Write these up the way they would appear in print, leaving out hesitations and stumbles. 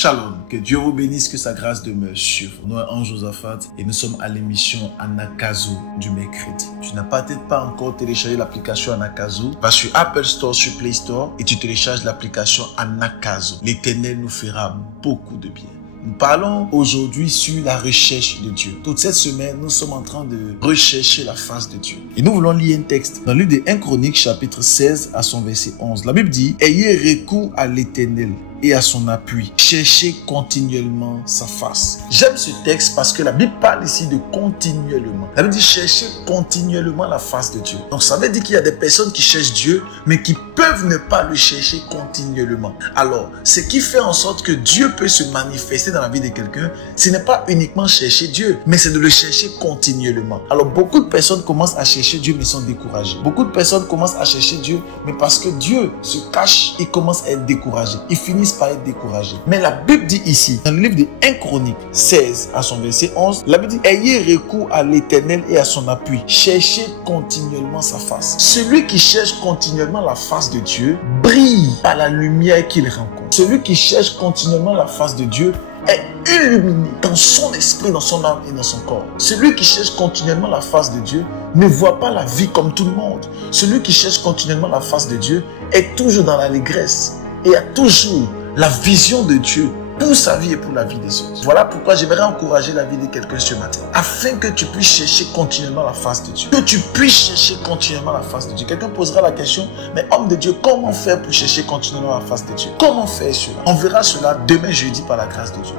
Shalom, que Dieu vous bénisse, que sa grâce demeure sur vous. Nous sommes Ange Josaphat et nous sommes à l'émission Anakazo du mercredi. Tu n'as peut-être pas encore téléchargé l'application Anakazo, va sur Apple Store, sur Play Store et tu télécharges l'application Anakazo. L'Éternel nous fera beaucoup de bien. Nous parlons aujourd'hui sur la recherche de Dieu. Toute cette semaine, nous sommes en train de rechercher la face de Dieu. Et nous voulons lire un texte dans le livre de 1 Chroniques, chapitre 16 à son verset 11. La Bible dit « Ayez recours à l'Éternel et à son appui. Cherchez continuellement sa face. » J'aime ce texte parce que la Bible parle ici de continuellement. La Bible dit chercher continuellement la face de Dieu. Donc ça veut dire qu'il y a des personnes qui cherchent Dieu, mais qui peuvent ne pas le chercher continuellement. Alors, ce qui fait en sorte que Dieu peut se manifester dans la vie de quelqu'un, ce n'est pas uniquement chercher Dieu, mais c'est de le chercher continuellement. Alors, beaucoup de personnes commencent à chercher Dieu, mais sont découragées. Beaucoup de personnes commencent à chercher Dieu, mais parce que Dieu se cache, ils commencent à être découragés. Ils finissent par être découragés. Mais la Bible dit ici, dans le livre de 1 Chroniques 16 à son verset 11, la Bible dit « Ayez recours à l'Éternel et à son appui. Cherchez continuellement sa face. » Celui qui cherche continuellement la face de Dieu brille par la lumière qu'il rencontre. Celui qui cherche continuellement la face de Dieu est illuminé dans son esprit, dans son âme et dans son corps. Celui qui cherche continuellement la face de Dieu ne voit pas la vie comme tout le monde. Celui qui cherche continuellement la face de Dieu est toujours dans l'allégresse et a toujours la vision de Dieu pour sa vie et pour la vie des autres. Voilà pourquoi j'aimerais encourager la vie de quelqu'un ce matin, afin que tu puisses chercher continuellement la face de Dieu. Que tu puisses chercher continuellement la face de Dieu. Quelqu'un posera la question, mais homme de Dieu, comment faire pour chercher continuellement la face de Dieu? Comment faire cela? On verra cela demain jeudi par la grâce de Diy.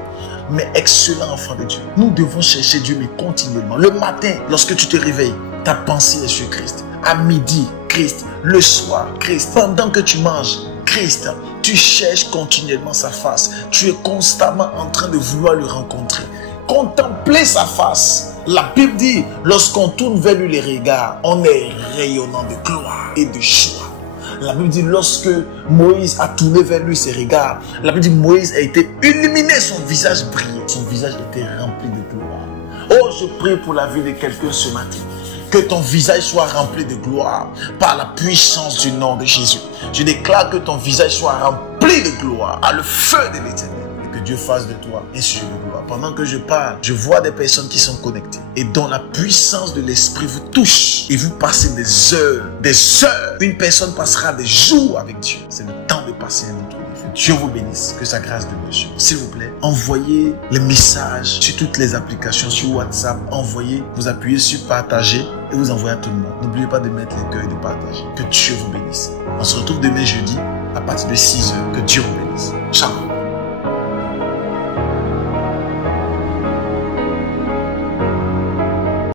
Mais excellent enfant de Dieu, nous devons chercher Dieu, mais continuellement. Le matin, lorsque tu te réveilles, ta pensée est sur Christ. À midi, Christ. Le soir, Christ. Pendant que tu manges, Christ. Tu cherches continuellement sa face. Tu es constamment en train de vouloir le rencontrer. Contempler sa face. La Bible dit, lorsqu'on tourne vers lui les regards, on est rayonnant de gloire et de joie. La Bible dit, lorsque Moïse a tourné vers lui ses regards, la Bible dit, Moïse a été illuminé, son visage brillait. Son visage était rempli de gloire. Oh, je prie pour la vie de quelqu'un ce matin. Que ton visage soit rempli de gloire par la puissance du nom de Jésus. Je déclare que ton visage soit rempli de gloire par le feu de l'Éternel. Et que Dieu fasse de toi un sujet de gloire. Pendant que je parle, je vois des personnes qui sont connectées et dont la puissance de l'Esprit vous touche. Et vous passez des heures, des heures. Une personne passera des jours avec Dieu. C'est le temps de passer un autre. Que Dieu vous bénisse, que sa grâce demeure sur vous. S'il vous plaît, envoyez les messages sur toutes les applications, sur WhatsApp. Envoyez, vous appuyez sur partager et vous envoyez à tout le monde. N'oubliez pas de mettre les cœurs et de partager. Que Dieu vous bénisse. On se retrouve demain jeudi à partir de 6h. Que Dieu vous bénisse. Ciao.